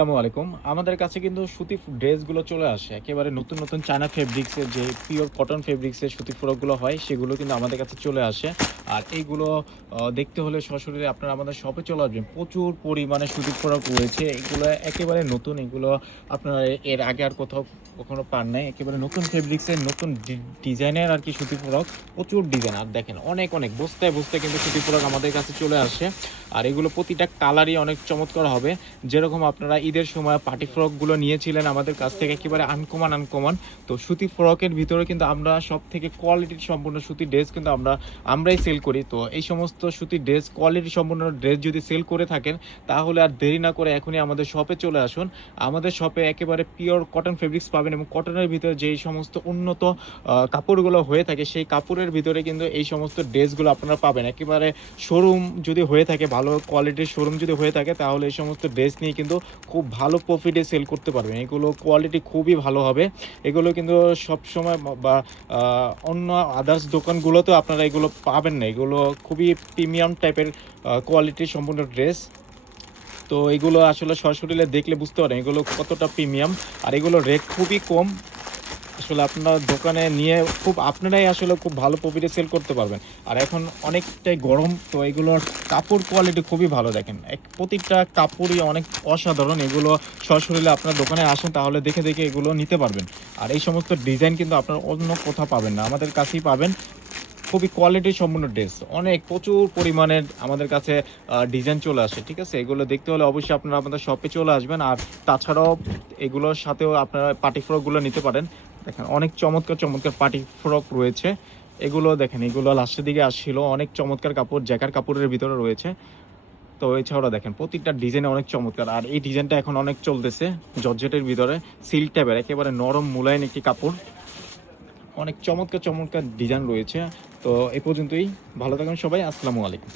আসসালামু আলাইকুম। আমাদের কাছে কিন্তু সুতি ড্রেসগুলো চলে আসে। একেবারে নতুন, নতুন চায়না ফেব্রিক্সের যে পিওর কটন ফেব্রিক্সের সুতি ফ্রকগুলো হয়, সেগুলো কিন্তু আমাদের কাছে চলে আসে। আর এইগুলো দেখতে হলে সরাসরি আপনারা আমাদের শপে চলে আসবেন। প্রচুর পরিমাণে সুতি ফ্রক রয়েছে। এগুলো একেবারে নতুন। এগুলো আপনারা এর আগে আর কোথাও কখনো পান নাই। একেবারে নতুন ফেব্রিক্সের নতুন ডিজাইনের আরকি সুতি ফ্রক। প্রচুর ডিজাইন। আর দেখেন অনেক, অনেক বস্তায়, বস্তায় কিন্তু সুতি ফ্রক আমাদের কাছে চলে আসে। আর এগুলো প্রতিটা কালারই অনেক চমৎকার হবে। যেরকম আপনারা ঈদের সময় পার্টি ফ্রকগুলো নিয়েছিলেন আমাদের কাছ থেকে একেবারে আনকমন। তো সুতি ফ্রকের ভিতরে কিন্তু আমরা সব থেকে কোয়ালিটির সম্পূর্ণ সুতি ড্রেস কিন্তু আমরাই সেল করি। তো এই সমস্ত সুতি ড্রেস কোয়ালিটি সম্পূর্ণ ড্রেস যদি সেল করে থাকেন, তাহলে আর দেরি না করে এখনই আমাদের শপে চলে আসুন। আমাদের শপে একেবারে পিওর কটন ফেব্রিক্স পাবেন এবং কটনের ভিতরে যেই সমস্ত উন্নত কাপড়গুলো হয়ে থাকে, সেই কাপড়ের ভিতরে কিন্তু এই সমস্ত ড্রেসগুলো আপনারা পাবেন। একেবারে শোরুম যদি হয়ে থাকে, ভালো কোয়ালিটির শোরুম যদি হয়ে থাকে, তাহলে এই সমস্ত ড্রেস নিয়ে কিন্তু খুব ভালো প্রফিটে সেল করতে পারবেন। এগুলো কোয়ালিটি খুবই ভালো হবে। এগুলো কিন্তু সবসময় বা অন্য আদার্স দোকানগুলোতেও আপনারা এগুলো পাবেন না। এগুলো খুবই প্রিমিয়াম টাইপের কোয়ালিটির সম্পূর্ণ ড্রেস। তো এগুলো আসলে সরাসরি দেখলে বুঝতে পারেন এগুলো কতটা প্রিমিয়াম। আর এগুলোর রেট খুবই কম। আসলে আপনারা দোকানে নিয়ে আপনারাই আসলে খুব ভালো প্রফিটে সেল করতে পারবেন। আর এখন অনেকটাই গরম, তো এগুলোর কাপড় কোয়ালিটি খুবই ভালো। দেখেন প্রতিটা কাপড়ই অনেক অসাধারণ। এগুলো সরাসরি আপনার দোকানে আসেন, তাহলে দেখে দেখে এগুলো নিতে পারবেন। আর এই সমস্ত ডিজাইন কিন্তু আপনারা অন্য কোথাও পাবেন না, আমাদের কাছেই পাবেন। খুবই কোয়ালিটি সম্পূর্ণ ড্রেস, অনেক প্রচুর পরিমাণের আমাদের কাছে ডিজাইন চলে আসে। ঠিক আছে, এগুলো দেখতে হলে অবশ্যই আপনারা আমাদের শপে চলে আসবেন। আর তাছাড়াও এগুলোর সাথেও আপনারা পার্টি ফ্রকগুলো নিতে পারেন। দেখেন অনেক চমৎকার চমৎকার পার্টি ফ্রক রয়েছে। এগুলো দেখেন, এগুলো লাস্টের দিকে আসছিল, অনেক চমৎকার কাপড়, জ্যাকার কাপড়ের ভিতরে রয়েছে। তো এছাড়াও দেখেন প্রত্যেকটা ডিজাইন অনেক চমৎকার। আর এই ডিজাইনটা এখন অনেক চলতেছে, জর্জেটের ভিতরে সিল্ক টাইপের, একেবারে নরম মুলায়ম একটি কাপড়। অনেক চমৎকার চমৎকার ডিজাইন রয়েছে। তো এই পর্যন্তই, ভালো থাকুন সবাই, আসসালামু আলাইকুম।